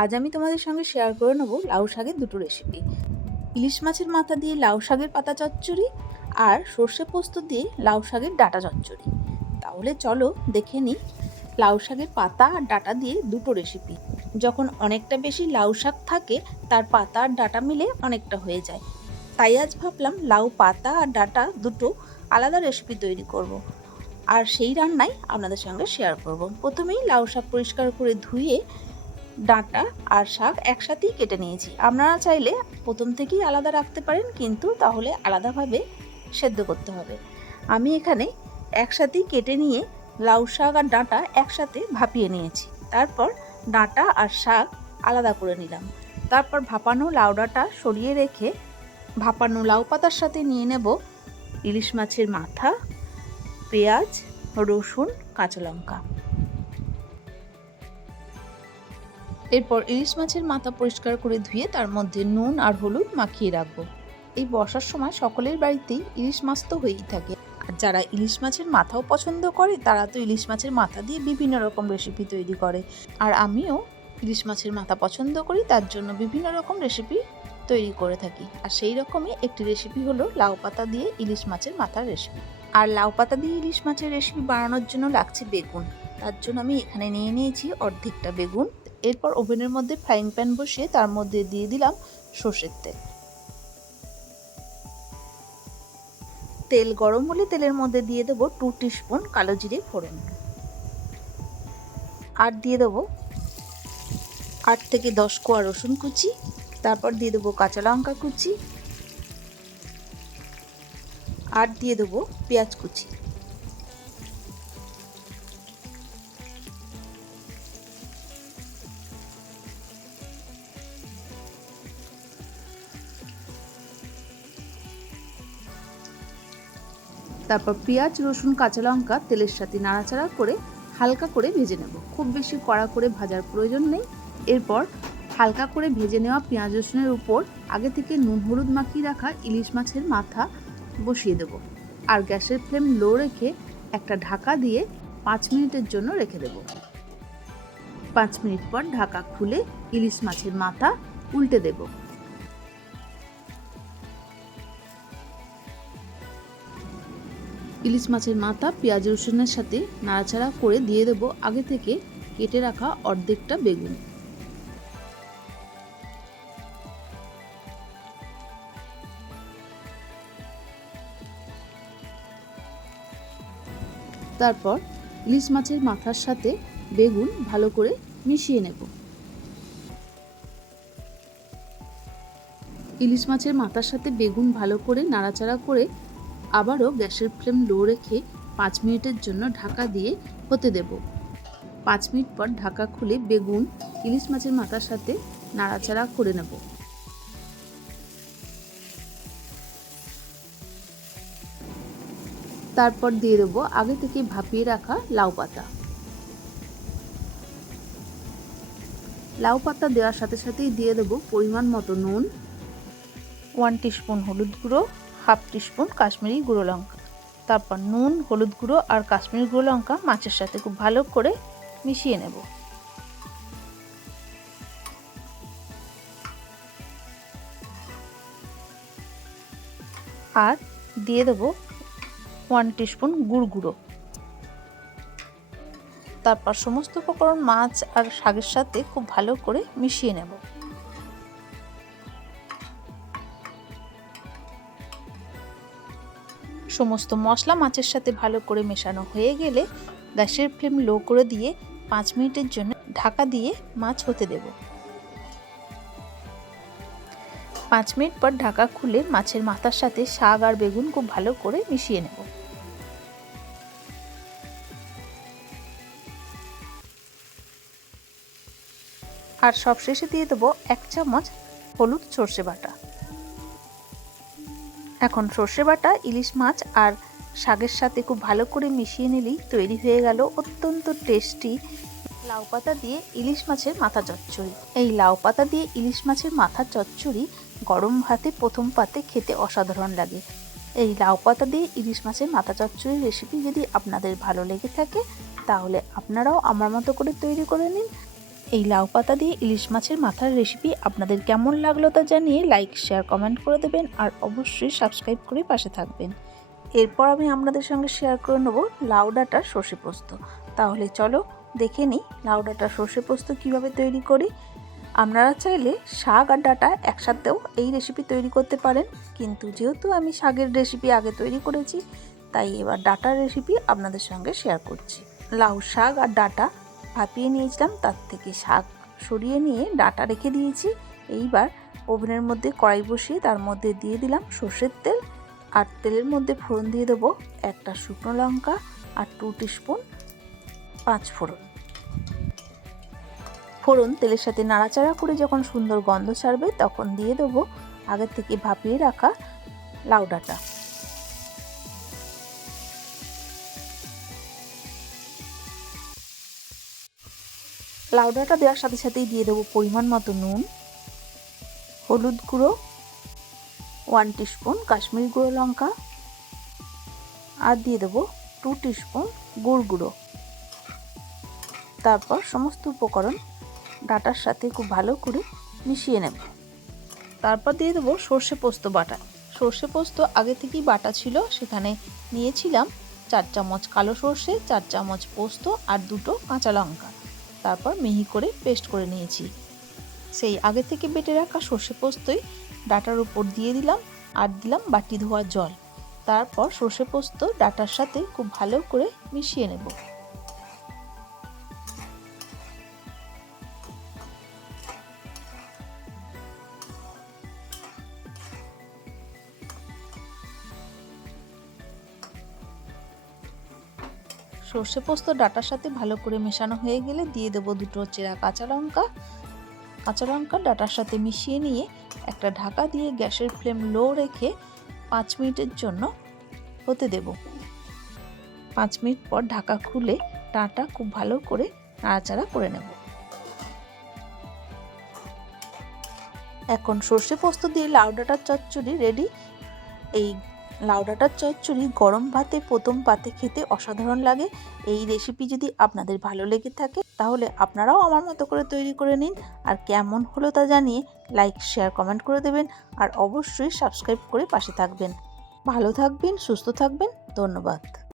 আজ আমি তোমাদের সঙ্গে শেয়ার করে নেব লাউ শাকের দুটো রেসিপি ইলিশ মাছের মাথা দিয়ে লাউ শাকের পাতা চচ্চড়ি আর সর্ষে পোস্ত দিয়ে লাউ শাকের ডাটা চচ্চড়ি তাহলে চলো দেখে নিই লাউ শাকের পাতা আর ডাটা দিয়ে দুটো রেসিপি যখন অনেকটা বেশি লাউ শাক থাকে, তার পাতা আর ডাটা মিলে অনেকটা হয়ে যায় তাই আজ ভাবলাম লাউ পাতা আর ডাটা দুটো আলাদা রেসিপি তৈরি করব। আর সেই রান্নাই আপনাদের সঙ্গে শেয়ার করব। প্রথমেই লাউ শাক পরিষ্কার করে ধুয়ে ডাঁটা আর শাক একসাথেই কেটে নিয়েছি। আপনারা চাইলে প্রথম থেকেই আলাদা রাখতে পারেন, কিন্তু তাহলে আলাদাভাবে সেদ্ধ করতে হবে। আমি এখানে একসাথেই কেটে নিয়ে লাউ শাক আর ডাঁটা একসাথে ভাপিয়ে নিয়েছি। তারপর ডাঁটা আর শাক আলাদা করে নিলাম। তারপর ভাপানো লাউ ডাঁটা সরিয়ে রেখে ভাপানো লাউ পাতার সাথে নিয়ে নেব ইলিশ মাছের মাথা, পেঁয়াজ, রসুন, কাঁচা লঙ্কা। এরপর ইলিশ মাছের মাথা পরিষ্কার করে ধুয়ে তার মধ্যে নুন আর হলুদ মাখিয়ে রাখব। এই বর্ষার সময় সকলের বাড়িতেই ইলিশ মাছ তো হয়েই থাকে। আর যারা ইলিশ মাছের মাথাও পছন্দ করে, তারা তো ইলিশ মাছের মাথা দিয়ে বিভিন্ন রকম রেসিপি তৈরি করে। আর আমিও ইলিশ মাছের মাথা পছন্দ করি, তার জন্য বিভিন্ন রকম রেসিপি তৈরি করে থাকি। আর সেই রকমই একটি রেসিপি হলো লাউ পাতা দিয়ে ইলিশ মাছের মাথার রেসিপি আর লাউ পাতা দিয়ে ইলিশ মাছের রেসিপি বানানোর জন্য লাগছে বেগুন। তার জন্য আমি এখানে নিয়ে নিয়েছি অর্ধেকটা বেগুন। এরপর ওভেনের মধ্যে ফ্রাইং প্যান বসিয়ে তার মধ্যে দিয়ে দিলাম সর্ষের তেল। তেল গরম হলে তেলের মধ্যে দিয়ে দেবো টু টিস্পুন কালো জিরে ফোড়ন। আর দিয়ে দেবো আট থেকে দশ কোয়া রসুন কুচি, তারপর দিয়ে দেবো কাঁচা লঙ্কা কুচি, আর দিয়ে দেবো পেঁয়াজ কুচি। তারপর পেঁয়াজ, রসুন, কাঁচা লঙ্কা তেলের সাথে নাড়াচাড়া করে হালকা করে ভেজে নেব। খুব বেশি কড়া করে ভাজার প্রয়োজন নেই। এরপর হালকা করে ভেজে নেওয়া পেঁয়াজ, রসুনের উপর আগে থেকে নুন হলুদ মাখিয়ে রাখা ইলিশ মাছের মাথা বসিয়ে দেব। আর গ্যাসের ফ্লেম লো রেখে একটা ঢাকা দিয়ে পাঁচ মিনিটের জন্য রেখে দেব। পাঁচ মিনিট পর ঢাকা খুলে ইলিশ মাছের মাথা উল্টে দেবো। ইলিশ মাছের মাথা পেঁয়াজ রসুনের সাথে নাড়াচাড়া করে দিয়ে দেবো আগে থেকে কেটে রাখা অর্ধেকটা বেগুন। তারপর ইলিশ মাছের মাথার সাথে বেগুন ভালো করে মিশিয়ে নেব। ইলিশ মাছের মাথার সাথে বেগুন ভালো করে নাড়াচাড়া করে আবারও গ্যাসের ফ্লেম লো রেখে পাঁচ মিনিটের জন্য ঢাকা দিয়ে হতে দেব। পাঁচ মিনিট পর ঢাকা খুলে বেগুন, ইলিশ মাছের মাথার সাথে নাড়াচাড়া করে নেব। তারপর দিয়ে দেবো আগে থেকে ভাপিয়ে রাখা লাউ পাতা। লাউ পাতা দেওয়ার সাথে সাথেই দিয়ে দেবো পরিমাণ মতো নুন, ওয়ান টিস্পুন হলুদ গুঁড়ো হাফ টিস্পুন কাশ্মীরি গুঁড়ো লঙ্কা। তারপর নুন, হলুদ গুঁড়ো আর কাশ্মীরি গুঁড়ো লঙ্কা মাছের সাথে খুব ভালো করে মিশিয়ে নেব। আর দিয়ে দেবো ওয়ান টিস্পুন গুড় গুঁড়ো। তারপর সমস্ত উপকরণ মাছ আর শাকের সাথে খুব ভালো করে মিশিয়ে নেব। সমস্ত মশলা মাছের সাথে ভালো করে মেশানো হয়ে গেলে গ্যাসের ফ্লেম লো করে দিয়ে পাঁচ মিনিটের জন্য ঢাকা দিয়ে মাছ হতে দেব। পাঁচ মিনিট পর ঢাকা খুলে মাছের মাথার সাথে শাক আর বেগুন খুব ভালো করে মিশিয়ে নেব। আর সবশেষে দিয়ে দেবো এক চামচ হলুদ সর্ষে বাটা। এখন সর্ষে বাটা, ইলিশ মাছ আর শাকের সাথে খুব ভালো করে মিশিয়ে নিলেই তৈরি হয়ে গেল অত্যন্ত টেস্টি লাউ পাতা দিয়ে ইলিশ মাছের মাথা চচ্চড়ি। এই লাউ পাতা দিয়ে ইলিশ মাছের মাথা চচ্চড়ি গরম ভাতে প্রথম পাতে খেতে অসাধারণ লাগে। এই লাউ পাতা দিয়ে ইলিশ মাছের মাথা চচ্চড়ির রেসিপি যদি আপনাদের ভালো লেগে থাকে, তাহলে আপনারাও আমার মতো করে তৈরি করে নিন। এই লাউ পাতা দিয়ে ইলিশ মাছের মাথার রেসিপি আপনাদের কেমন লাগল তা জানিয়ে লাইক শেয়ার কমেন্ট করে দেবেন আর অবশ্যই সাবস্ক্রাইব করে পাশে থাকবেন। এরপর আমি আপনাদের সঙ্গে শেয়ার করে নেব লাউ ডাঁটার সর্ষে পোস্ত। তাহলে চলো দেখে নিই লাউ ডাঁটার সর্ষে পোস্ত কীভাবে তৈরি করি। আপনারা চাইলে শাক আর ডাঁটা একসাথেও এই রেসিপি তৈরি করতে পারেন। কিন্তু যেহেতু আমি শাকের রেসিপি আগে তৈরি করেছি, তাই এবার ডাটার রেসিপি আপনাদের সঙ্গে শেয়ার করছি। লাউ শাক আর ডাটা ভাপিয়ে নিয়েছিলাম, তার থেকে শাক সরিয়ে নিয়ে ডাটা রেখে দিয়েছি। এইবার ওভেনের মধ্যে কড়াই বসিয়ে তার মধ্যে দিয়ে দিলাম সর্ষের তেল। আর তেলের মধ্যে ফোড়ন দিয়ে দেবো একটা শুকনো লঙ্কা আর টু টিস্পুন পাঁচ ফোড়ন। ফোড়ন তেলের সাথে নাড়াচাড়া করে যখন সুন্দর গন্ধ ছাড়বে, তখন দিয়ে দেবো আগের থেকে ভাপিয়ে রাখা লাউ ডাঁটা। লাউ ডাঁটা দেওয়ার সাথে সাথেই দিয়ে দেবো পরিমাণ মতো নুন, হলুদ গুঁড়ো ওয়ান টিস্পুন কাশ্মীরি গুঁড়ো লঙ্কা, আর দিয়ে দেবো টু টিস্পুন গুড় গুঁড়ো। তারপর সমস্ত উপকরণ ডাটার সাথে খুব ভালো করে মিশিয়ে নেব। তারপর দিয়ে দেবো সর্ষে পোস্ত বাটা। সর্ষে পোস্ত আগে থেকেই বাটা ছিল, সেখানে নিয়েছিলাম চার চামচ কালো সর্ষে, চার চামচ পোস্ত আর দুটো কাঁচা লঙ্কা। তারপর মিহি করে পেস্ট করে নিয়েছি। সেই আগে থেকে বেটে রাখা সর্ষে পোস্তই ডাটার উপর দিয়ে দিলাম আর দিলাম বাটি ধোয়া জল। তারপর সর্ষে পোস্ত ডাটার সাথে খুব ভালো করে মিশিয়ে নেব। সর্ষে পোস্ত ডাটার সাথে ভালো করে মেশানো হয়ে গেলে দিয়ে দেবো দুটো চেরা কাঁচা লঙ্কা। কাঁচা লঙ্কা ডাটার সাথে মিশিয়ে নিয়ে একটা ঢাকা দিয়ে গ্যাসের ফ্লেম লো রেখে পাঁচ মিনিটের জন্য হতে দেব। পাঁচ মিনিট পর ঢাকা খুলে ডাঁটা খুব ভালো করে নাড়াচাড়া করে নেব। এখন সর্ষে পোস্ত দিয়ে লাউ ডাঁটার চচ্চড়ি রেডি। এই লাউ ডাঁটার চচ্চড়ি গরম ভাতে, প্রথম পাতে খেতে অসাধারণ লাগে। এই রেসিপি যদি আপনাদের ভালো লেগে থাকে, তাহলে আপনারাও আমার মতো করে তৈরি করে নিন। আর কেমন হলো তা জানিয়ে লাইক শেয়ার কমেন্ট করে দেবেন। আর অবশ্যই সাবস্ক্রাইব করে পাশে থাকবেন। ভালো থাকবেন, সুস্থ থাকবেন। ধন্যবাদ।